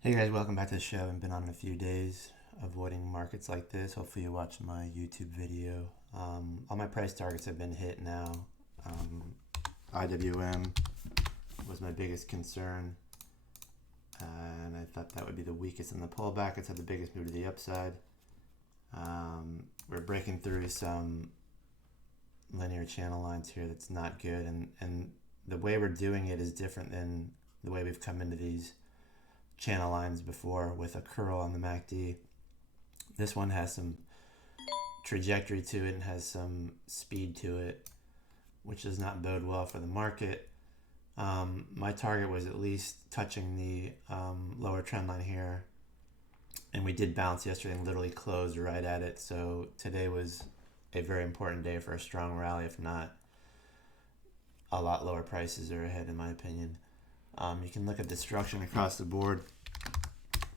Hey guys, welcome back to the show. I've been on in a few days avoiding markets like this. Hopefully you watched my YouTube video. All my price targets have been hit now. IWM was my biggest concern, and I thought that would be the weakest in the pullback. It's had the biggest move to the upside. We're breaking through some linear channel lines here that's not good, and the way we're doing it is different than the way we've come into these channel lines before with a curl on the MACD. This one has some trajectory to it and has some speed to it, which does not bode well for the market. My target was at least touching the lower trend line here, and we did bounce yesterday and literally closed right at it. So today was a very important day for a strong rally. If not, a lot lower prices are ahead in my opinion. You can look at destruction across the board.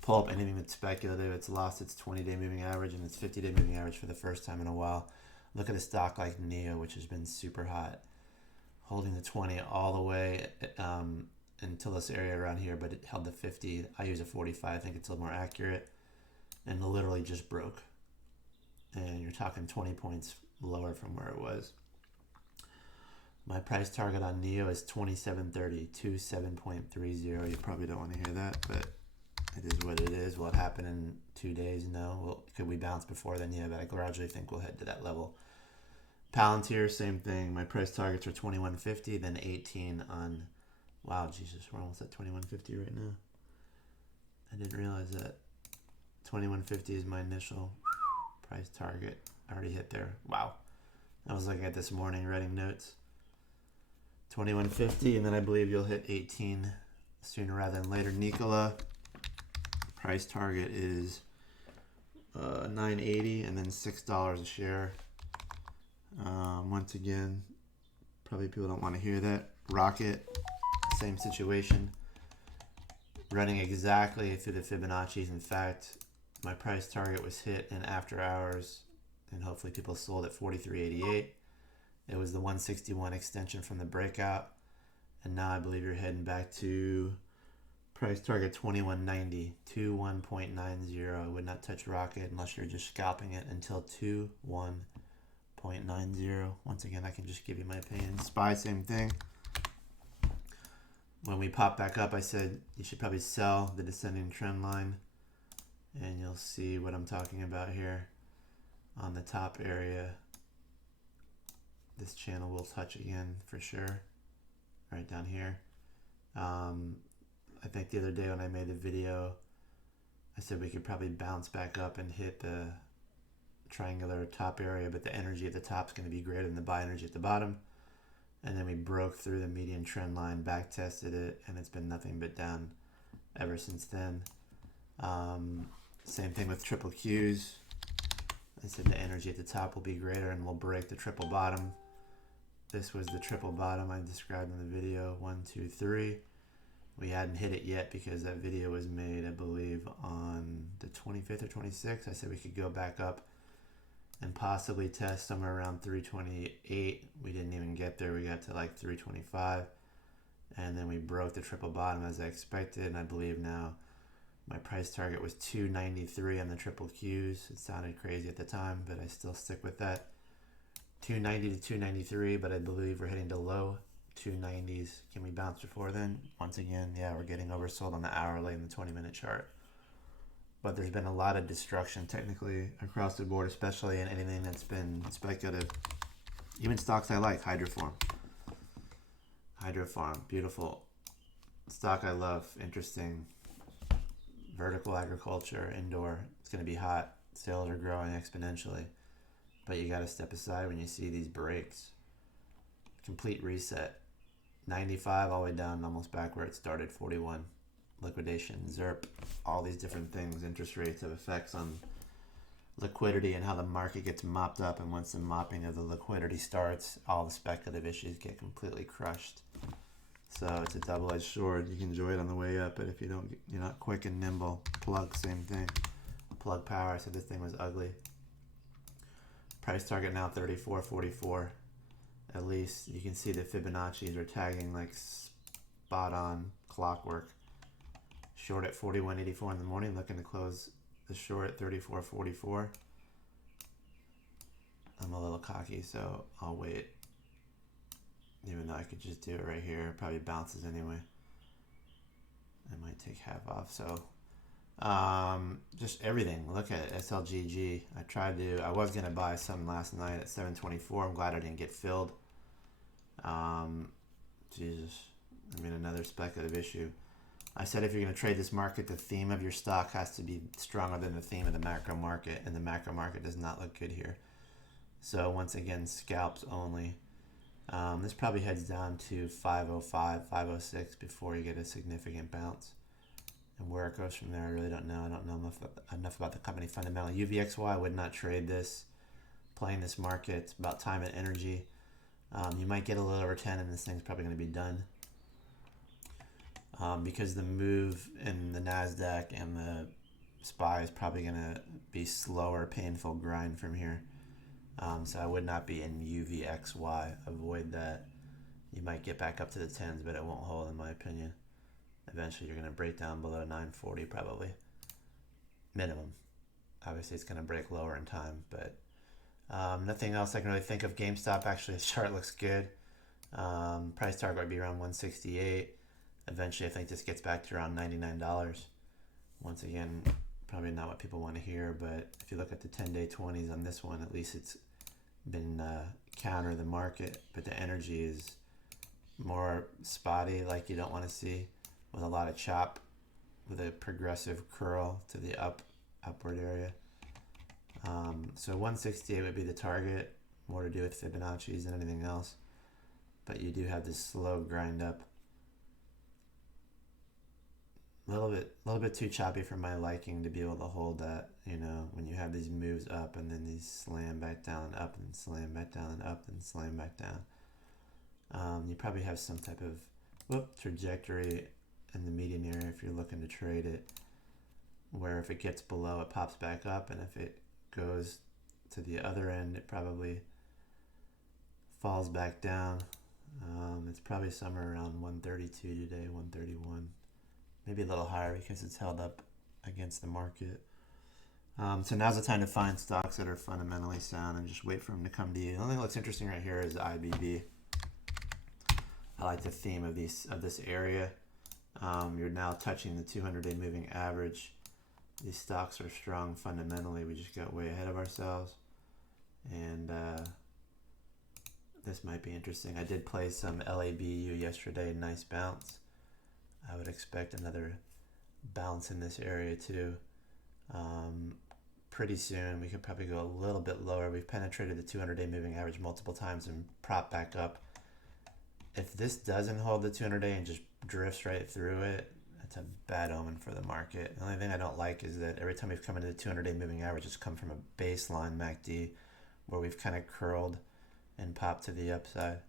Pull up anything that's speculative. It's lost its 20-day moving average and its 50-day moving average for the first time in a while. Look at a stock like NEO, which has been super hot, holding the 20 all the way until this area around here, but it held the 50. I use a 45. I think it's a little more accurate, and literally just broke. And you're talking 20 points lower from where it was. My price target on NEO is 27.30, 27.30. You probably don't want to hear that, but it is what it is. Will it happen in 2 days? No. Well, could we bounce before then? Yeah, but I gradually think we'll head to that level. Palantir, same thing. My price targets are 21.50, then 18 on. Wow, Jesus, we're almost at 21.50 right now. I didn't realize that. 21.50 is my initial price target. I already hit there. Wow. I was looking at this morning, writing notes. 21.50, and then I believe you'll hit 18 sooner rather than later. Nikola, price target is $9.80 and then $6 a share. Once again, probably people don't want to hear that. Rocket, same situation. Running exactly through the Fibonacci's. In fact, my price target was hit in after hours, and hopefully people sold at 43.88. It was the 161 extension from the breakout, and now I believe you're heading back to price target 21.90, 21.90. I would not touch Rocket unless you're just scalping it until 21.90. Once again, I can just give you my opinion. SPY, same thing. When we pop back up, I said you should probably sell the descending trend line, and you'll see what I'm talking about here on the top area. This channel will touch again for sure, right down here. I think the other day when I made the video, I said we could probably bounce back up and hit the triangular top area, but the energy at the top is going to be greater than the buy energy at the bottom. And then we broke through the median trend line, back tested it, and it's been nothing but down ever since then. Same thing with triple Qs. I said the energy at the top will be greater and we'll break the triple bottom. This was the triple bottom I described in the video, 1, 2, 3. We hadn't hit it yet because that video was made, I believe, on the 25th or 26th. I said we could go back up and possibly test somewhere around 328. We didn't even get there. We got to like 325. And then we broke the triple bottom as I expected. And I believe now my price target was 293 on the triple Qs. It sounded crazy at the time, but I still stick with that. 290 to 293, but I believe we're heading to low 290s. Can we bounce before then? Once again, yeah, we're getting oversold on the hourly and the 20-minute chart. But there's been a lot of destruction technically across the board, especially in anything that's been speculative. Even stocks I like, Hydrofarm. Hydrofarm, beautiful stock I love, interesting. Vertical agriculture, indoor. It's going to be hot. Sales are growing exponentially. But you got to step aside when you see these breaks. Complete reset. 95 all the way down, almost back where it started, 41. Liquidation, ZERP, all these different things. Interest rates have effects on liquidity and how the market gets mopped up. And once the mopping of the liquidity starts, all the speculative issues get completely crushed. So it's a double-edged sword. You can enjoy it on the way up, but if you're not quick and nimble. Plug, same thing. Plug power, I said this thing was ugly. Price target now 34.44. At least you can see the Fibonacci's are tagging like spot on clockwork. Short at 41.84 in the morning, looking to close the short at 34.44. I'm a little cocky, so I'll wait. Even though I could just do it right here, it probably bounces anyway. I might take half off. So just everything. Look at it, SLGG. I was gonna buy some last night at 7.24. I'm glad I didn't get filled. Jesus, I mean, another speculative issue. I said if you're going to trade this market, the theme of your stock has to be stronger than the theme of the macro market, and the macro market does not look good here. So once again, scalps only. This probably heads down to 505, 506 before you get a significant bounce. And where it goes from there, I really don't know. I don't know enough about the company fundamental. UVXY, would not trade this. Playing this market, it's about time and energy. You might get a little over 10 and this thing's probably going to be done. Because the move in the NASDAQ and the SPY is probably going to be slower, painful grind from here. So I would not be in UVXY. Avoid that. You might get back up to the 10s, but it won't hold in my opinion. Eventually you're going to break down below 940 probably. Minimum. Obviously it's going to break lower in time, but nothing else I can really think of. GameStop, actually the chart looks good. Price target would be around 168. Eventually I think this gets back to around $99. Once again, probably not what people want to hear, but if you look at the 10-day 20s on this one, at least it's been counter the market, but the energy is more spotty, like you don't want to see, with a lot of chop, with a progressive curl to the upward area. So 168 would be the target, more to do with Fibonacci's than anything else, but you do have this slow grind up. A little bit too choppy for my liking to be able to hold that, when you have these moves up and then these slam back down and up and slam back down and up and slam back down. You probably have some type of trajectory in the median area if you're looking to trade it, where if it gets below it pops back up, and if it goes to the other end it probably falls back down. It's probably somewhere around 132 today, 131. Maybe a little higher because it's held up against the market. So now's the time to find stocks that are fundamentally sound and just wait for them to come to you. The only thing that looks interesting right here is IBB. I like the theme of this area. You're now touching the 200-day moving average. These stocks are strong fundamentally. We just got way ahead of ourselves. And this might be interesting. I did play some LABU yesterday. Nice bounce. I would expect another bounce in this area too. Pretty soon we could probably go a little bit lower. We've penetrated the 200-day moving average multiple times and prop back up. If this doesn't hold the 200-day and just drifts right through it, that's a bad omen for the market. The only thing I don't like is that every time we've come into the 200-day moving average, it's come from a baseline MACD where we've kind of curled and popped to the upside.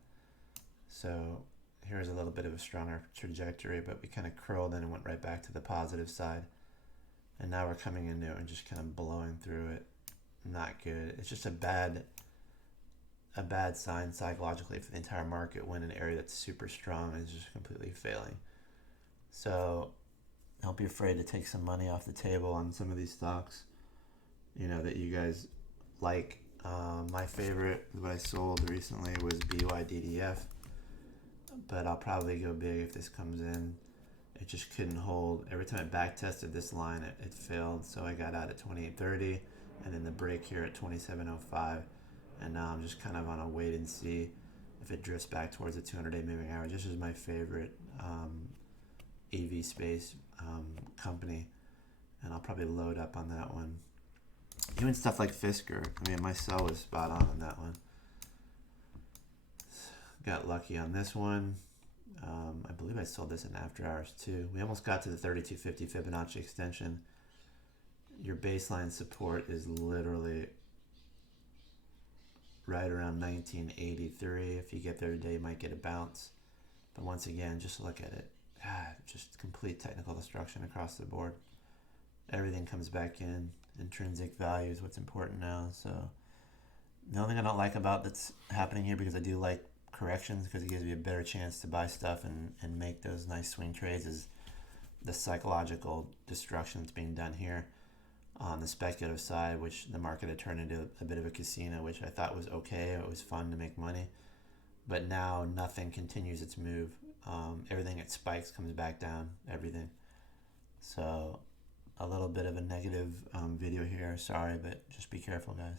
So here's a little bit of a stronger trajectory, but we kind of curled in and went right back to the positive side. And now we're coming into it and just kind of blowing through it. Not good. It's just a bad sign psychologically for the entire market when an area that's super strong is just completely failing. So don't be afraid to take some money off the table on some of these stocks, that you guys like. My favorite, what I sold recently, was BYDDF. But I'll probably go big if this comes in. It just couldn't hold. Every time I back tested this line, it failed. So I got out at 28.30 and then the break here at 27.05. And now I'm just kind of on a wait and see if it drifts back towards the 200-day moving average. This is my favorite EV space company. And I'll probably load up on that one. Even stuff like Fisker. My sell was spot on that one. Got lucky on this one. I believe I sold this in after hours too. We almost got to the 3250 Fibonacci extension. Your baseline support is literally right around 1983. If you get there today, you might get a bounce. But once again, just look at it. Just complete technical destruction across the board. Everything comes back in. Intrinsic value is what's important now. So the only thing I don't like about that's happening here, because I do like corrections because it gives me a better chance to buy stuff and make those nice swing trades, is the psychological destruction that's being done here on the speculative side, which the market had turned into a bit of a casino, which I thought was okay. It was fun to make money. But now nothing continues its move. Everything it spikes comes back down, everything. So a little bit of a negative video here. Sorry, but just be careful, guys.